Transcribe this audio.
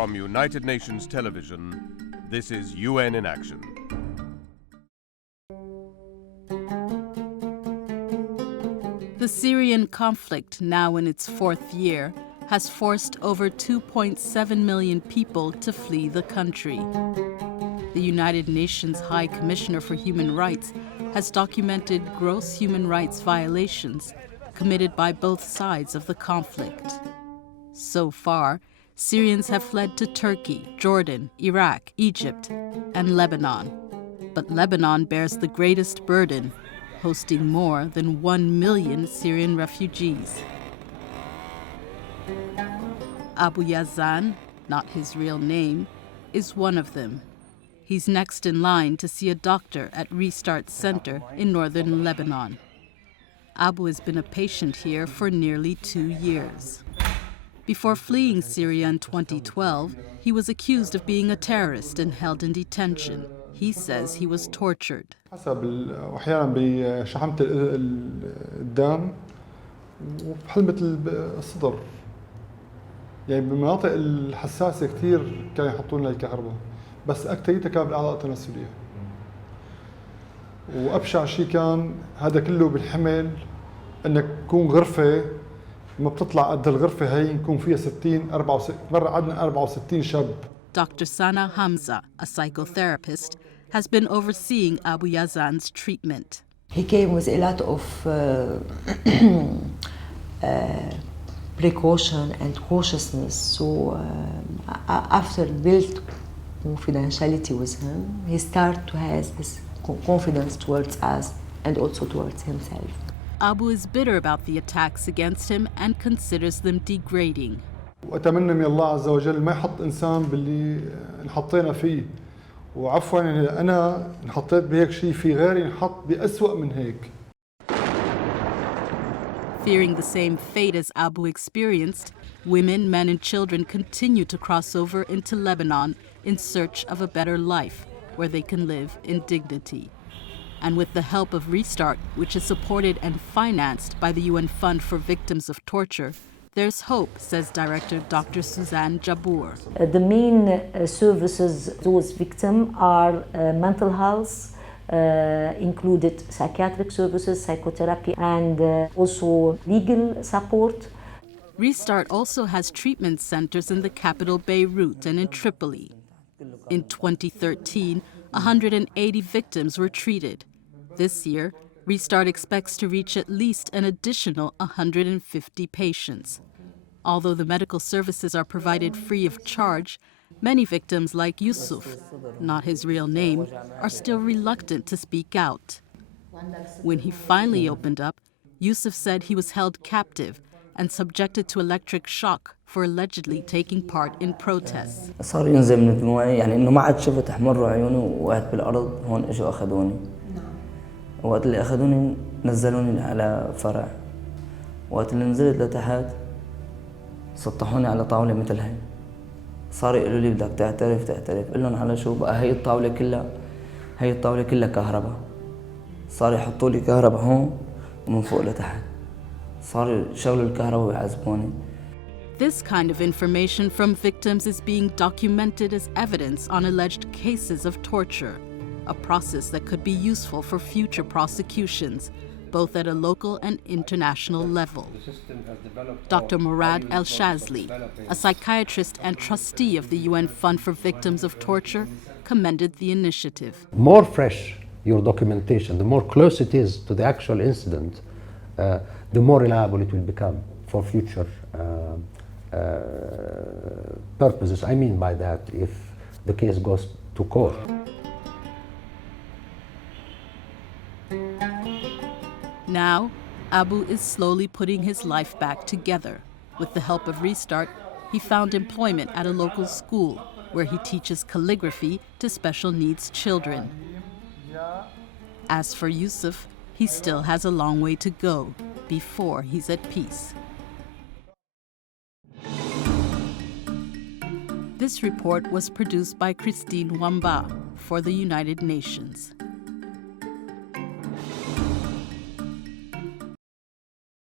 From United Nations Television, this is UN in Action. The Syrian conflict, now in its fourth year, has forced over 2.7 million people to flee the country. The United Nations High Commissioner for Human Rights has documented gross human rights violations committed by both sides of the conflict. So far, Syrians have fled to Turkey, Jordan, Iraq, Egypt, and Lebanon. But Lebanon bears the greatest burden, hosting more than 1 million Syrian refugees. Abu Yazan, not his real name, is one of them. He's next in line to see a doctor at Restart Center in northern Lebanon. Abu has been a patient here for nearly 2 years. Before fleeing Syria in 2012, he was accused of being a terrorist and held in detention. He says he was tortured. أحيانا بشحمة الدم وبحلمة الصدر يعني بالمناطق الحساسة كثير كانوا يحطون لنا الكهرباء بس أكثريتها كان بالأعضاء التناسلية وأبشع شيء كان هذا كله بالحمل أنك تكون غرفة ما بتطلع قد الغرفة هي يكون فيها 60 64 مرة عندنا 64 شاب. Dr. Sana Hamza, a psychotherapist, has been overseeing Abu Yazan's treatment. He came with a lot of precaution and cautiousness. So after built confidentiality with him, he started to have this confidence towards us and also towards himself. Abu is bitter about the attacks against him and considers them degrading. وأتمنى من الله عز وجل ما يحط إنسان باللي انحطينا فيه وعفوا يعني أنا انحطيت بهيك شيء في غيري انحط بأسوأ من هيك. Fearing the same fate as Abu experienced, women, men and children continue to cross over into Lebanon in search of a better life where they can live in dignity. And with the help of Restart, which is supported and financed by the UN Fund for Victims of Torture, there's hope, says Director Dr. Suzanne Jabour. The main services those victims are mental health, included psychiatric services, psychotherapy, and also legal support. Restart also has treatment centers in the capital Beirut and in Tripoli. In 2013, 180 victims were treated. This year, Restart expects to reach at least an additional 150 patients. Although the medical services are provided free of charge, many victims like Yusuf, not his real name, are still reluctant to speak out. When he finally opened up, Yusuf said he was held captive and subjected to electric shock for allegedly taking part in protests. صار ينزل من دموعي يعني إنه ما عاد شفت أحمر عيوني وقعت بالأرض هون إجوا أخذوني. وقت اللي أخذوني نزلوني على فرع. وقت اللي نزلت لتحت سطحوني على طاولة مثل هاي. صار يقولوا لي بدك تعترف قل لهم على شو بقى هي الطاولة كلها كهرباء. صار يحطوا لي كهرباء هون ومن فوق لتحت. صار يشغلوا الكهرباء ويعذبوني. This kind of information from victims is being documented as evidence on alleged cases of torture, a process that could be useful for future prosecutions, both at a local and international level. Dr. Murad El-Shazli, a psychiatrist and trustee of the UN Fund for Victims of Torture, commended the initiative. More fresh your documentation, the more close it is to the actual incident, the more reliable it will become for future purposes. I mean by that, if the case goes to court. Now, Abu is slowly putting his life back together. With the help of Restart, he found employment at a local school where he teaches calligraphy to special needs children. As for Yusuf, he still has a long way to go before he's at peace. This report was produced by Christine Wamba for the United Nations.